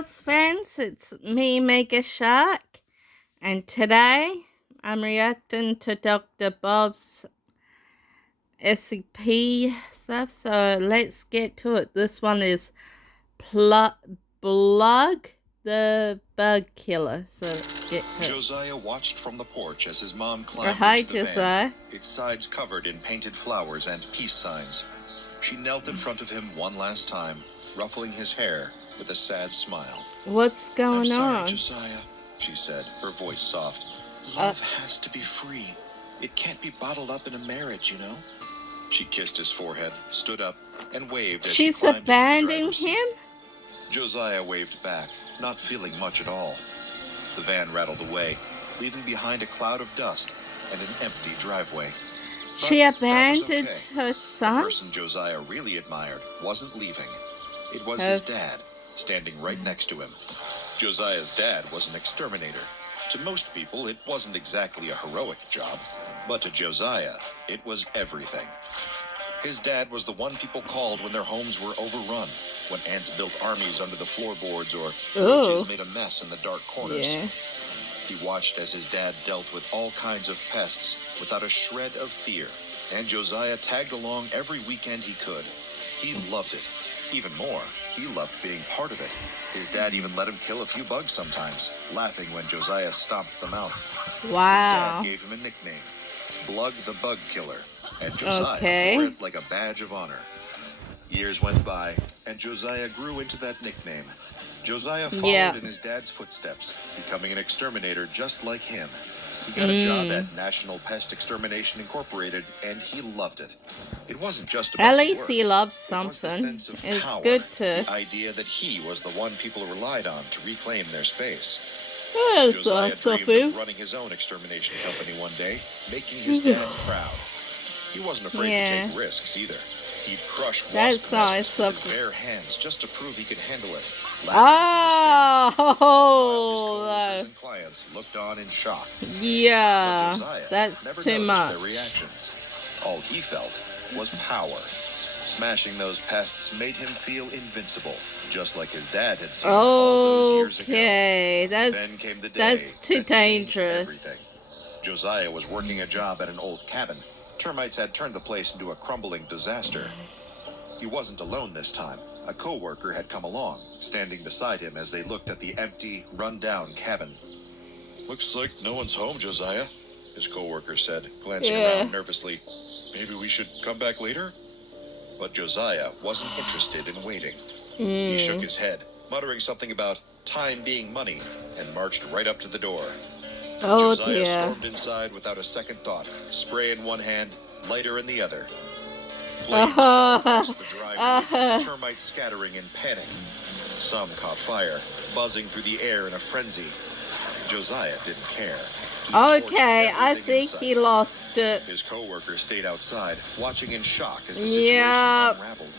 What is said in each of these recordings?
Oz fans, it's me, Megashark, and today I'm reacting to Dr. Bob's SCP stuff, so let's get to it. This one is Blug the Bug Killer, so let's get to it. Josiah watched from the porch as his mom climbed into the van, its sides covered in painted flowers and peace signs. She knelt in front of him one last time, ruffling his hair with a sad smile. What's going "I'm sorry, on? Josiah," she said, her voice soft. "Love has to be free. It can't be bottled up in a marriage, you know." She kissed his forehead, stood up, and waved as she climbed into the driver's seat. Him? Josiah waved back, not feeling much at all. The van rattled away, leaving behind a cloud of dust and an empty driveway. But she abandoned her The son? person Josiah really admired wasn't leaving. It was his dad, standing right next to him. Josiah's dad was an exterminator. To most people, it wasn't exactly a heroic job, but to Josiah, it was everything. His dad was the one people called when their homes were overrun, when ants built armies under the floorboards or roaches made a mess in the dark corners. He watched as his dad dealt with all kinds of pests without a shred of fear, and Josiah tagged along every weekend he could. He loved it. Even more, he loved being part of it. His dad even let him kill a few bugs sometimes, laughing when Josiah stomped them out. Wow. His dad gave him a nickname, Blug the Bug Killer, and Josiah wore it like a badge of honor. Years went by, and Josiah grew into that nickname. Josiah followed in his dad's footsteps, becoming an exterminator just like him. He got a job at National Pest Extermination Incorporated, and he loved it. It wasn't just about At least work. he loves It was the something. sense of It's power, good to... the idea that he was the one people relied on to reclaim their space. That's Josiah awesome. dreamed of running his own extermination company one day, making his dad proud. He wasn't afraid to take risks either. He'd crush wasp nests with his bare hands just to prove he could handle it. Oh, and clients looked on in shock. Yeah, that's never too much. Their reactions. All he felt was power. Smashing those pests made him feel invincible, just like his dad had seen all those years ago. Okay, Then came the day that's too that changed dangerous. everything. Josiah was working a job at an old cabin. Termites had turned the place into a crumbling disaster. He wasn't alone this time. A co-worker had come along, standing beside him as they looked at the empty, run-down cabin. "Looks like no one's home, Josiah," his co-worker said, glancing around nervously. "Maybe we should come back later?" But Josiah wasn't interested in waiting. He shook his head, muttering something about time being money, and marched right up to the door. Josiah stormed inside without a second thought, spray in one hand, lighter in the other. Flames shot across the driveway, termites scattering in panic. Some caught fire, buzzing through the air in a frenzy. Josiah didn't care. Okay, I think he lost it. His co-worker stayed outside, watching in shock as the situation unraveled.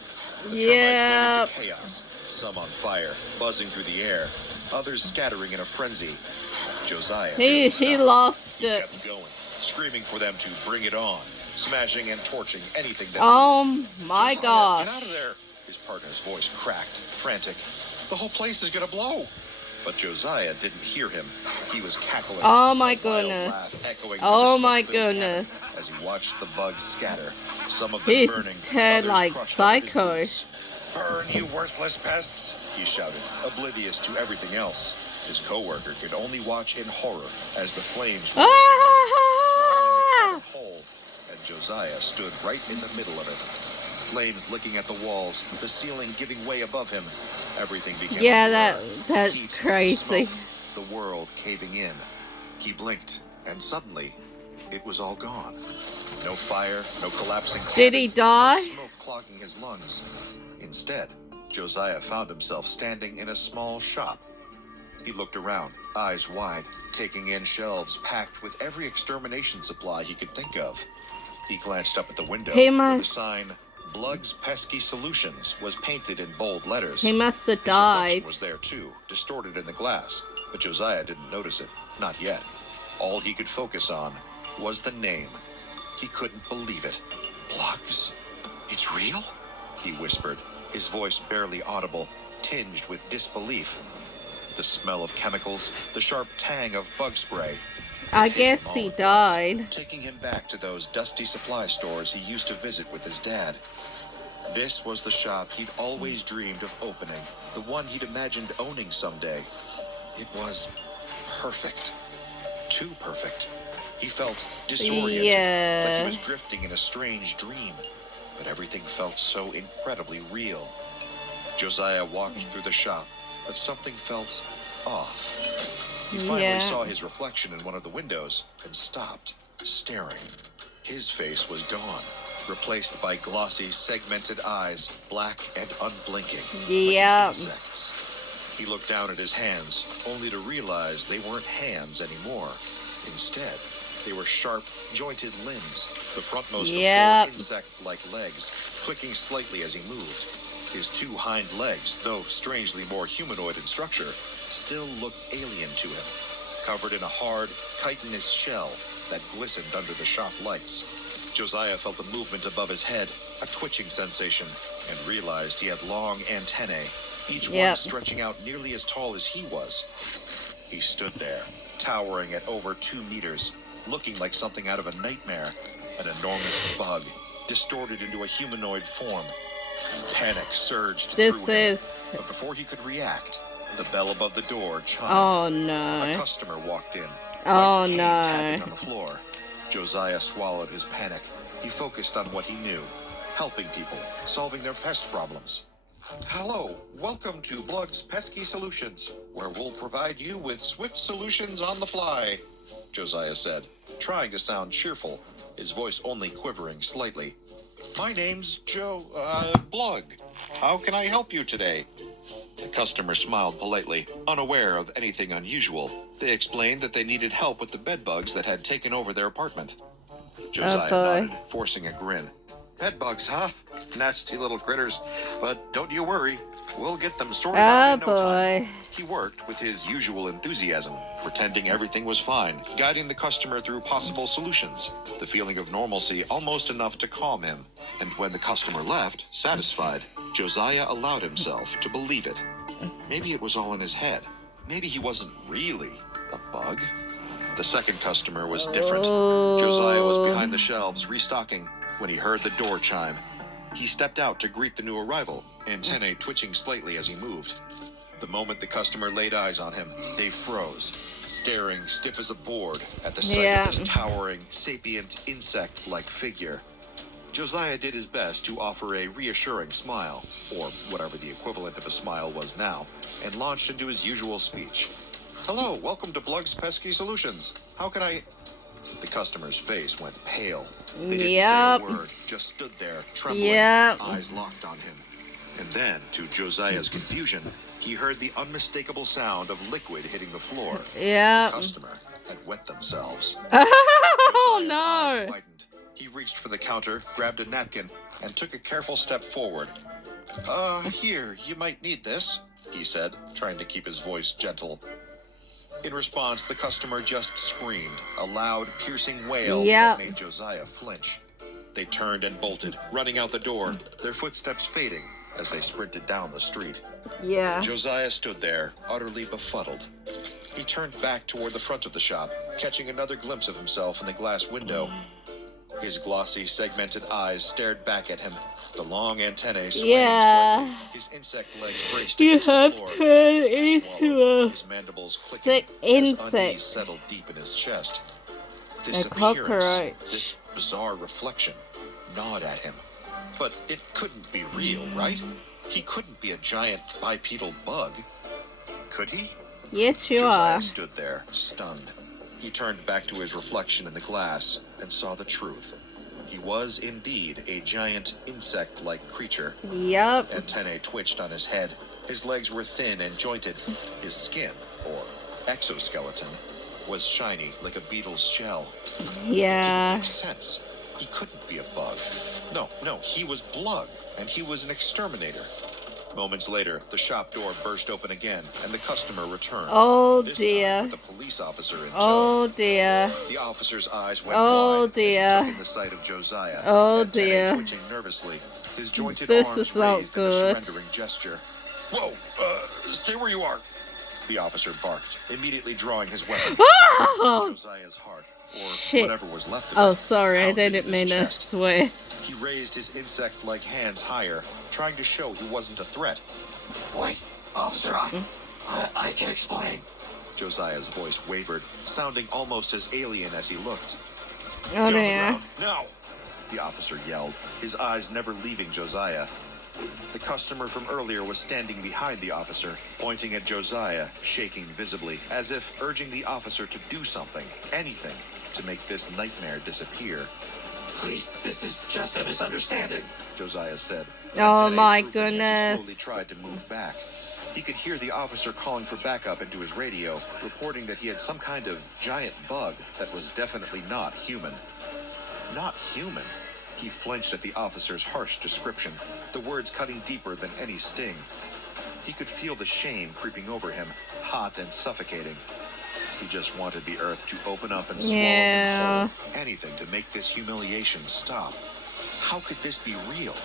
The termites went into chaos, some on fire, buzzing through the air, others scattering in a frenzy. Josiah he lost He it. kept going, screaming for them to bring it on, smashing and torching anything that my Josiah, God. Get out of there! His partner's voice cracked, frantic. "The whole place is gonna blow!" But Josiah didn't hear him. He was cackling. Oh my goodness. Oh my goodness. As he watched the bugs scatter, some of them burning, head like psycho. "Burn, you worthless pests!" he shouted, oblivious to everything else. His co-worker could only watch in horror as the flames roared whole, and Josiah stood right in the middle of it. Flames licking at the walls, the ceiling giving way above him. Everything became that's heat, crazy. Smoke, the world caving in. He blinked, and suddenly, it was all gone. No fire, no collapsing cabin, Did he die? no smoke clogging his lungs. Instead, Josiah found himself standing in a small shop. He looked around, eyes wide, taking in shelves packed with every extermination supply he could think of. He glanced up at the window where the sign, "Blug's Pesky Solutions," was painted in bold letters. He must have His died. reflection was there too, distorted in the glass, but Josiah didn't notice it, not yet. All he could focus on was the name. He couldn't believe it. "Blug's? It's real?" he whispered, his voice barely audible, tinged with disbelief. The smell of chemicals, the sharp tang of bug spray. I It hit guess him he all at died. once, taking him back to those dusty supply stores he used to visit with his dad. This was the shop he'd always dreamed of opening, the one he'd imagined owning someday. It was perfect. Too perfect. He felt disoriented, like he was drifting in a strange dream. But everything felt so incredibly real. Josiah walked through the shop, but something felt off. He finally saw his reflection in one of the windows and stopped, staring. His face was gone, replaced by glossy, segmented eyes, black and unblinking, like insects. He looked down at his hands, only to realize they weren't hands anymore. Instead, they were sharp, jointed limbs, the frontmost of 4 insect-like legs, clicking slightly as he moved. His 2 hind legs, though strangely more humanoid in structure, still looked alien to him, covered in a hard, chitinous shell that glistened under the shop lights. Josiah felt a movement above his head, a twitching sensation, and realized he had long antennae, each one stretching out nearly as tall as he was. He stood there, towering at over 2 meters, looking like something out of a nightmare, an enormous bug, distorted into a humanoid form. Panic surged through him, but before he could react, the bell above the door chimed. Oh no. A customer walked in. Oh pain no. Tapping on the floor. Josiah swallowed his panic. He focused on what he knew, helping people, solving their pest problems. Hello, welcome to Blug's Pesky Solutions, where we'll provide you with swift solutions on the fly, Josiah said, trying to sound cheerful, his voice only quivering slightly. My name's Blug. How can I help you today? The customer smiled politely, unaware of anything unusual. They explained that they needed help with the bed bugs that had taken over their apartment. Josiah nodded, forcing a grin. Bed bugs, huh? Nasty little critters. But don't you worry. We'll get them sorted out in no time. He worked with his usual enthusiasm, pretending everything was fine, guiding the customer through possible solutions, the feeling of normalcy almost enough to calm him. And when the customer left, satisfied, Josiah allowed himself to believe it. Maybe it was all in his head. Maybe he wasn't really a bug. The second customer was different. Josiah was behind the shelves, restocking, when he heard the door chime. He stepped out to greet the new arrival, antennae twitching slightly as he moved. The moment the customer laid eyes on him, they froze, staring stiff as a board at the sight of this towering, sapient, insect-like figure. Josiah did his best to offer a reassuring smile, or whatever the equivalent of a smile was now, and launched into his usual speech. Hello, welcome to Blug's Pesky Solutions. How can I... The customer's face went pale. They didn't say a word, just stood there, trembling, eyes locked on him. And then, to Josiah's confusion, he heard the unmistakable sound of liquid hitting the floor. The customer had wet themselves. Oh Josiah's eyes no! widened. He reached for the counter, grabbed a napkin, and took a careful step forward. Here, you might need this, he said, trying to keep his voice gentle. In response, the customer just screamed, a loud, piercing wail that made Josiah flinch. They turned and bolted, running out the door, their footsteps fading as they sprinted down the street. Josiah stood there, utterly befuddled. He turned back toward the front of the shop, catching another glimpse of himself in the glass window. His glossy, segmented eyes stared back at him, the long antennae swaying slightly, his insect legs braced against the floor. Turned into his mandibles clicking as unease settled deep in his chest. This appearance, this bizarre reflection, gnawed at him. But it couldn't be real, right? He couldn't be a giant bipedal bug. Could he? Yes, you Josiah are. stood there, stunned. He turned back to his reflection in the glass and saw the truth. He was indeed a giant insect-like creature. Antennae twitched on his head. His legs were thin and jointed. His skin, or exoskeleton, was shiny like a beetle's shell. It didn't make sense. He couldn't be a bug. No, he was Blug, and he was an exterminator. Moments later, the shop door burst open again, and the customer returned. Oh this dear. time with a police officer in tow. Oh dear. The officer's eyes went wide as he took in the sight of Josiah. Antennae twitching nervously, his jointed arms raised in a surrendering gesture. Whoa, stay where you are. The officer barked, immediately drawing his weapon. Oh! Josiah's heart, or Shit. whatever was left of Oh, it, sorry, I pounded didn't in his mean to chest. swear. He raised his insect-like hands higher, trying to show he wasn't a threat. Wait, officer, I can explain. Josiah's voice wavered, sounding almost as alien as he looked. Oh, Get on the yeah. ground, now! The officer yelled, his eyes never leaving Josiah. The customer from earlier was standing behind the officer, pointing at Josiah, shaking visibly, as if urging the officer to do something, anything, to make this nightmare disappear. Please, this is just a misunderstanding, Josiah said. Oh, Ted A. my drooping as he goodness. slowly tried to move back. He could hear the officer calling for backup into his radio, reporting that he had some kind of giant bug that was definitely not human. Not human? He flinched at the officer's harsh description, the words cutting deeper than any sting. He could feel the shame creeping over him, hot and suffocating. He just wanted the earth to open up and swallow him whole. Anything to make this humiliation stop. How could this be real?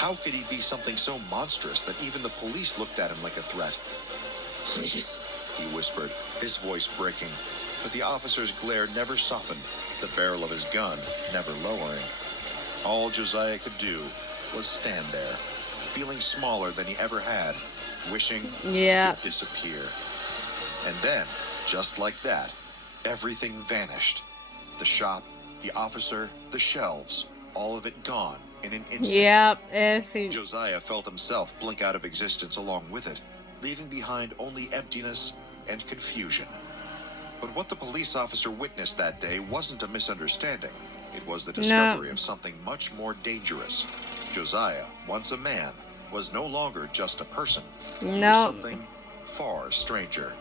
How could he be something so monstrous that even the police looked at him like a threat? please. He whispered, his voice breaking. But the officer's glare never softened, the barrel of his gun never lowering. All Josiah could do was stand there, feeling smaller than he ever had, wishing he could disappear. And then, just like that, everything vanished. The shop, the officer, the shelves, all of it gone in an instant. Josiah felt himself blink out of existence along with it, leaving behind only emptiness and confusion. But what the police officer witnessed that day wasn't a misunderstanding. It was the discovery of something much more dangerous. Josiah, once a man, was no longer just a person. He was something far stranger.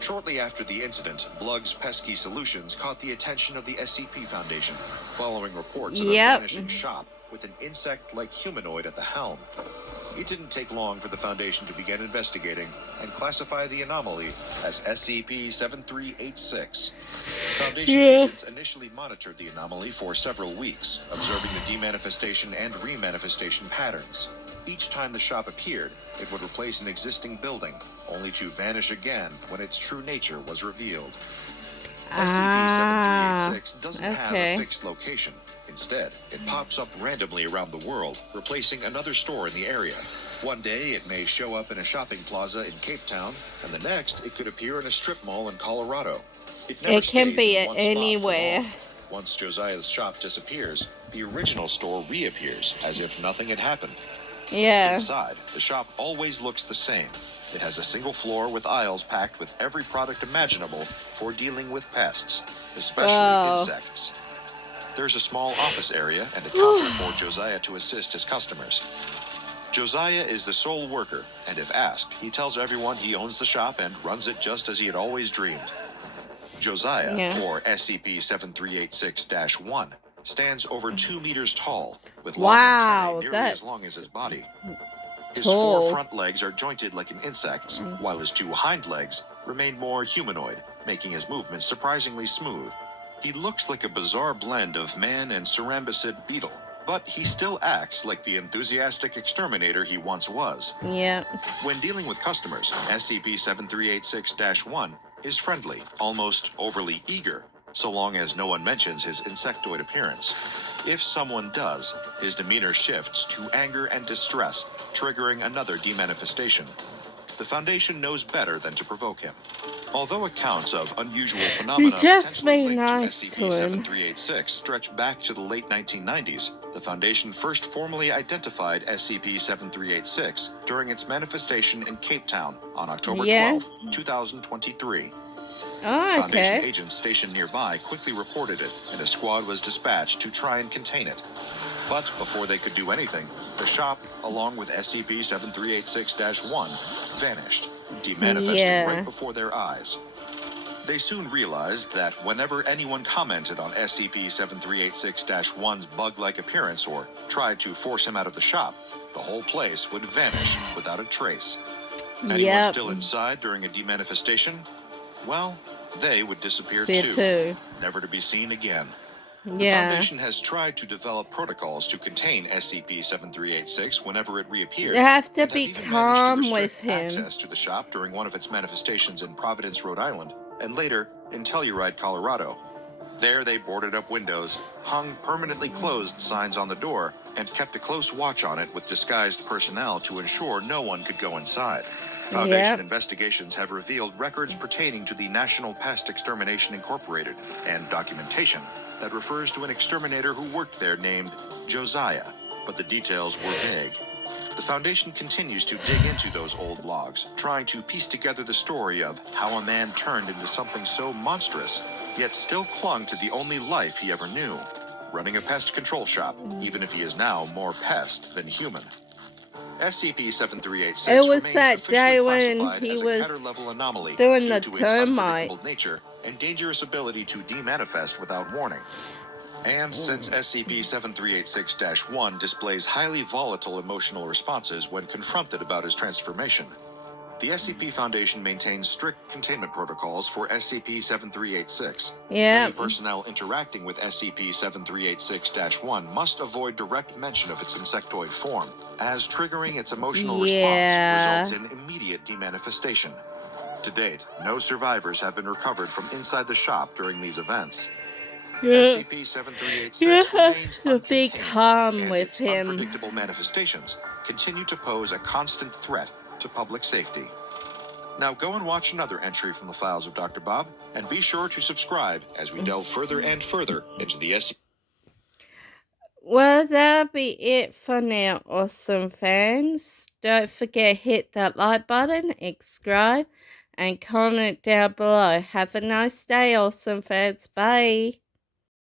Shortly after the incident, Blug's pesky solutions caught the attention of the SCP Foundation, following reports of a vanishing shop with an insect-like humanoid at the helm. It didn't take long for the Foundation to begin investigating and classify the anomaly as SCP-7386. Foundation agents initially monitored the anomaly for several weeks, observing the demanifestation and remanifestation patterns. Each time the shop appeared, it would replace an existing building, only to vanish again when its true nature was revealed. SCP-7386 doesn't have a fixed location. Instead, it pops up randomly around the world, replacing another store in the area. One day, it may show up in a shopping plaza in Cape Town, and the next, it could appear in a strip mall in Colorado. It never can be in one anywhere. spot for long. Once Josiah's shop disappears, the original store reappears, as if nothing had happened. Inside, the shop always looks the same. It has a single floor with aisles packed with every product imaginable for dealing with pests, especially insects. There's a small office area and a counter for Josiah to assist his customers. Josiah is the sole worker, and if asked, he tells everyone he owns the shop and runs it just as he had always dreamed. Josiah, or SCP-7386-1, stands over 2 meters tall, with long antennae nearly as long as his body. His 4 front legs are jointed like an insect's, while his 2 hind legs remain more humanoid, making his movements surprisingly smooth. He looks like a bizarre blend of man and cerambicid beetle, but he still acts like the enthusiastic exterminator he once was. When dealing with customers, SCP-7386-1 is friendly, almost overly eager, so long as no one mentions his insectoid appearance. If someone does, his demeanor shifts to anger and distress, triggering another demanifestation. The Foundation knows better than to provoke him. Although accounts of unusual phenomena potentially linked to SCP-7386 stretch back to the late 1990s, the Foundation first formally identified SCP-7386 during its manifestation in Cape Town on October 12, 2023. Foundation agents stationed nearby quickly reported it, and a squad was dispatched to try and contain it. But before they could do anything, the shop, along with SCP-7386-1, vanished, demanifesting right before their eyes. They soon realized that whenever anyone commented on SCP-7386-1's bug-like appearance or tried to force him out of the shop, the whole place would vanish without a trace. Anyone still inside during a demanifestation? Well, they would disappear too, never to be seen again. The Yeah. Foundation has tried to develop protocols to contain SCP-7386 whenever it reappeared. You have to and be even managed to calm restrict with him. access to the shop during one of its manifestations in Providence, Rhode Island, and later in Telluride, Colorado. There they boarded up windows, hung permanently closed signs on the door, and kept a close watch on it with disguised personnel to ensure no one could go inside. Foundation investigations have revealed records pertaining to the National Pest Extermination Incorporated and documentation that refers to an exterminator who worked there named Josiah, but the details were vague. The Foundation continues to dig into those old logs, trying to piece together the story of how a man turned into something so monstrous, yet still clung to the only life he ever knew, running a pest control shop, even if he is now more pest than human. SCP-7386 It was remains that officially day when classified he as a was Keter-level anomaly doing due the to its unpredictable termites. nature and dangerous ability to demanifest without warning. And since SCP-7386-1 displays highly volatile emotional responses when confronted about his transformation, the SCP Foundation maintains strict containment protocols for SCP-7386. Any personnel interacting with SCP-7386-1 must avoid direct mention of its insectoid form, as triggering its emotional response results in immediate demanifestation. To date, no survivors have been recovered from inside the shop during these events. SCP-7386 remains be uncontained, calm and with its him. unpredictable manifestations continue to pose a constant threat to public safety. Now go and watch another entry from the files of Dr. Bob, and be sure to subscribe as we delve further and further into the SCP. Well, that'll be it for now, awesome fans. Don't forget hit that like button, subscribe, and comment down below. Have a nice day, awesome fans. Bye.